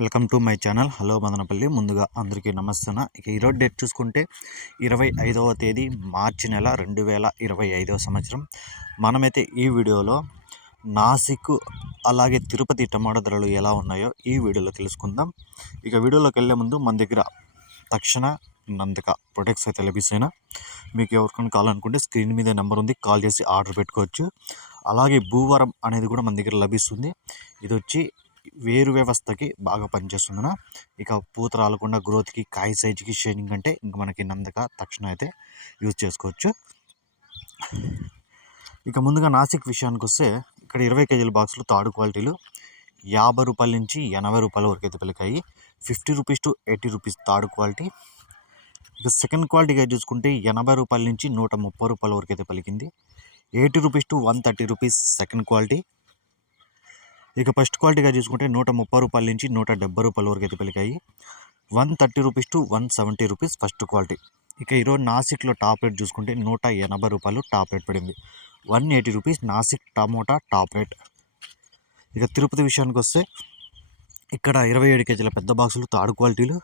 Welcome to my channel. Hello Madanapalle. ముందుగా అందరికీ నమస్తున్నా ఇక ఈరోజు డేట్ చూసుకుంటే ఇరవై ఐదవ తేదీ మార్చి నెల రెండు వేల ఇరవై ఐదవ సంవత్సరం. మనమైతే ఈ వీడియోలో నాసిక్ అలాగే తిరుపతి టమాటా ధరలు ఎలా ఉన్నాయో ఈ వీడియోలో తెలుసుకుందాం. ఇక వీడియోలోకి వెళ్ళే ముందు మన దగ్గర తక్షణ నందక ప్రొడక్ట్స్ అయితే లభిస్తాయినా. మీకు ఎవరికైనా కావాలనుకుంటే స్క్రీన్ మీద నెంబర్ ఉంది. కాల్ చేసి ఆర్డర్ పెట్టుకోవచ్చు. అలాగే భూవరం అనేది కూడా మన దగ్గర లభిస్తుంది. ఇది వచ్చి వేరు వ్యవస్థకి బాగా పనిచేస్తుందన ఇక పూత రాలకుండా గ్రోత్కి కాయ సైజుకి షైనింగ్ అంటే ఇంక మనకి నందక తక్షణ అయితే యూజ్ చేసుకోవచ్చు. ఇక ముందుగా నాసిక్ విషయానికి వస్తే ఇక్కడ ఇరవై కేజీల బాక్సులు థర్డ్ క్వాలిటీలు యాభై రూపాయల నుంచి ఎనభై రూపాయల వరకు అయితే పలికాయి. Fifty rupees to eighty rupees third quality ఇక సెకండ్ క్వాలిటీగా చూసుకుంటే ఎనభై రూపాయల నుంచి నూట ముప్పై రూపాయల వరకు అయితే పలికింది. Eighty rupees to one thirty rupees second quality ఇక ఫస్ట్ క్వాలిటీగా చూసుకుంటే నూట ముప్పై రూపాయల నుంచి నూట డెబ్బై రూపాయల వరకు అయితే పలికాయి one thirty rupees to one seventy rupees first quality ఇక ఈరోజు నాసిక్లో టాప్ రేట్ చూసుకుంటే నూట ఎనభై రూపాయలు టాప్ రేట్ పడింది. One eighty rupees Nasik tomato top rate ఇక తిరుపతి విషయానికి వస్తే ఇక్కడ ఇరవై ఏడు కేజీల పెద్ద బాక్సులు తాడు క్వాలిటీలు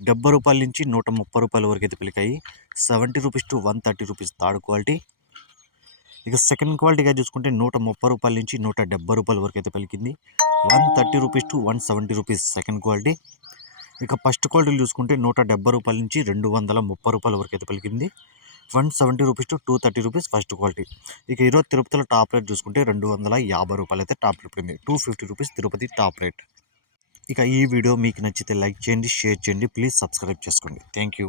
డెబ్బై రూపాయల నుంచి నూట ముప్పై రూపాయల వరకు అయితే పిలికాయి seventy rupees to one thirty rupees తాడు క్వాలిటీ ఇక సెకండ్ క్వాలిటీగా చూసుకుంటే నూట ముప్పై రూపాయల నుంచి నూట డెబ్బై రూపాయల వరకు అయితే పలికింది. One thirty rupees to one seventy rupees second quality. ఇక ఫస్ట్ క్వాలిటీలు చూసుకుంటే నూట డెబ్బై రూపాయల నుంచి రెండు వందల ముప్పై రూపాయల వరకు అయితే పలికింది. One seventy rupees to two thirty rupees first quality. ఇక ఈరోజు తిరుపతిలో టాప్ రేట్ చూసుకుంటే రెండు వందల యాభై రూపాయలు అయితే టాప్ రేట్ పడింది two fifty rupees Tirupati top rate. ఇక ఈ వీడియో మీకు నచ్చితే లైక్ చేయండి షేర్ చేయండి ప్లీజ్ సబ్స్క్రైబ్ చేసుకోండి. Thank you.